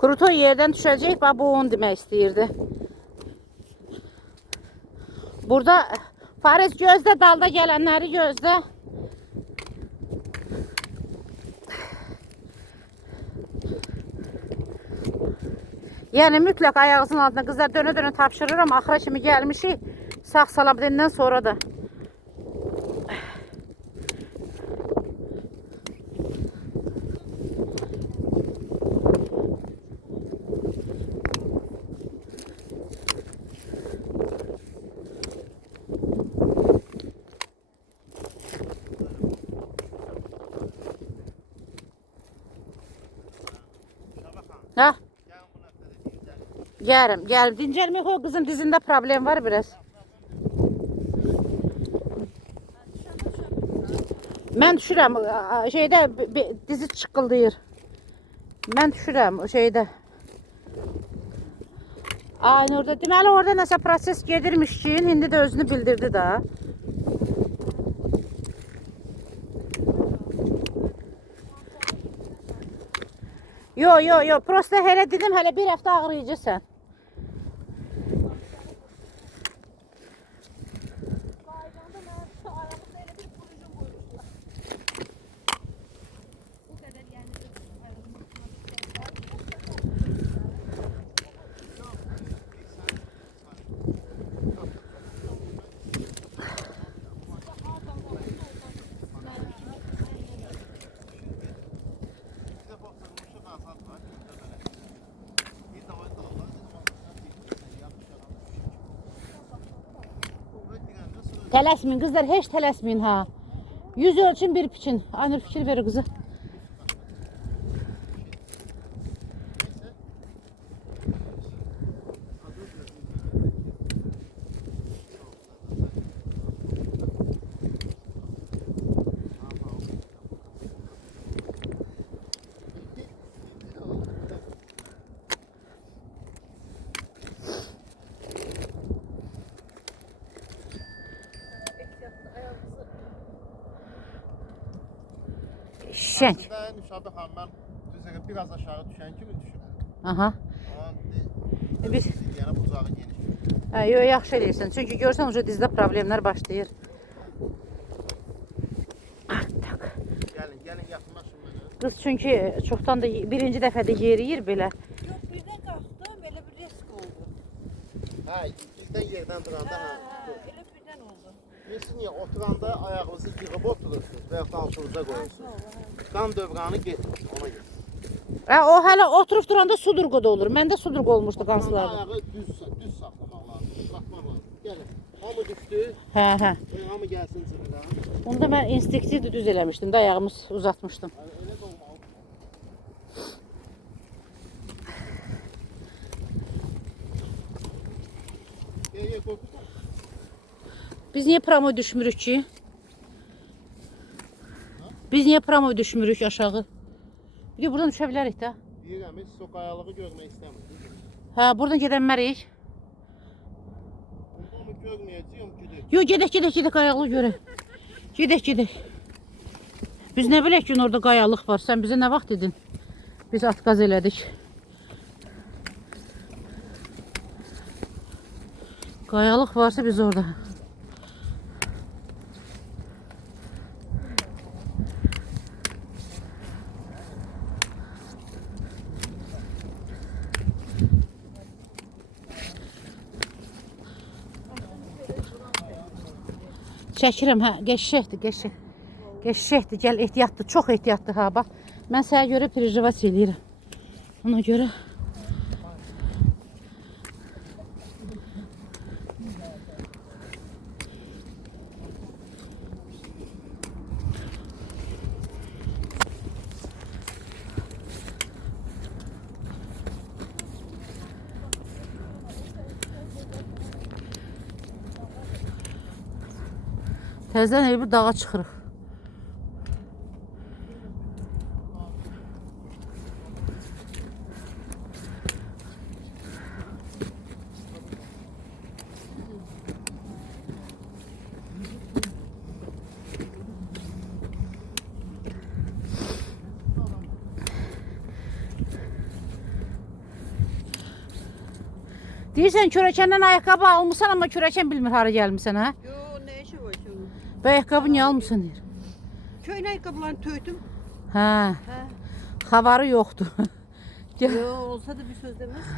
Kruto yerdən düşəcək. Bax, bu onu demək istəyirdi. Burada Fariz gözlə, dalda gələnləri gözlə. Yəni mütləq ayağınızın altına qızlar dönə-dönə tapşırıram. Axıra kimi gəlmişik. Sağ salamətindən sonra da. Ha? Gəlim. Dincəlmək o qızın dizində problem var biraz. Mən düşürəm şeydə dizi çıqqıldayır. Mən düşürəm şeydə. Aynı orada. Deməli orada nəsə proses gedirmiş ki, indi də özünü bildirdi də. Yo. Prosta hələ dedim, hələ bir həftə ağrıyacaqsan. Tələsmin qızlar, heç tələsmin ha. 100 ölçün bir piçin. Aynur fikir verir qızı. Şenk. Nüşabə xanım, mən düzəgə biraz aşağı düşən kimi düşünürəm. Aha. Biz yəni bucağı geniş. Yo, yaxşı eləyirsən. Çünki görsən uca dizdə problemlər başlayır. Artıq. Gəlin yaxınlaşın mənə. Qız çünki çoxdan da birinci dəfədə yeriyir belə. Yox, birdən qalxdım, elə bir risk oldu. Hə, birdən yerdən duranda Elə birdən oldu. Siz niyə oturanda ayağınızı yığıb oturursunuz və yaxud altınıza qoyursunuz? Qan dövranı getmir, ona görə. O hələ oturub duranda sudurqa da olur. Məndə sudurqa olmuşdu qansılarda. Ayağı düz saxlamaq lazım, baxmaq lazım. Gəlin, hamı düşdü. Hə. Hamı gəlsin cırıdan. Onda mən instinktivli düz eləmişdim də ayağımı uzatmışdım. Elə də olmalı. Gəl, qorxursan. Biz niyə promo düşmürük ki? Biz niyə promo düşmürük aşağı? Bir de buradan düşə bilərik də. Deyirəm, siz o qayalığı görmək istəmirsiniz. Hə, buradan gedənmərik. Onu görməyəcəyim, gedək. Yox, gedək qayalığı görək. Gedək. Biz nə bilək ki, orada qayalıq var. Sən bizə nə vaxt dedin? Biz atqaz elədik. Qayalıq varsa biz orada. Çəkirəm, hə, qəşşəkdir, gəl, ehtiyatlı, çox ehtiyatlı, ha, bax. Mən sənə görə perjivasiya eləyirəm. Ona görə. Təzədən elə bir dağa çıxırıq. Deyirsən kürəkəndən ayaqqabı almısan, amma kürəkən bilmir hara gəlmisən, hə? Yo, ne işi var şimdi? Bu ayaqqabı niyə almısan deyir. Köyün ayakkabılarını töydüm. Hə, He. xabarı yoxdur. Yo, olsa da bir söz demez.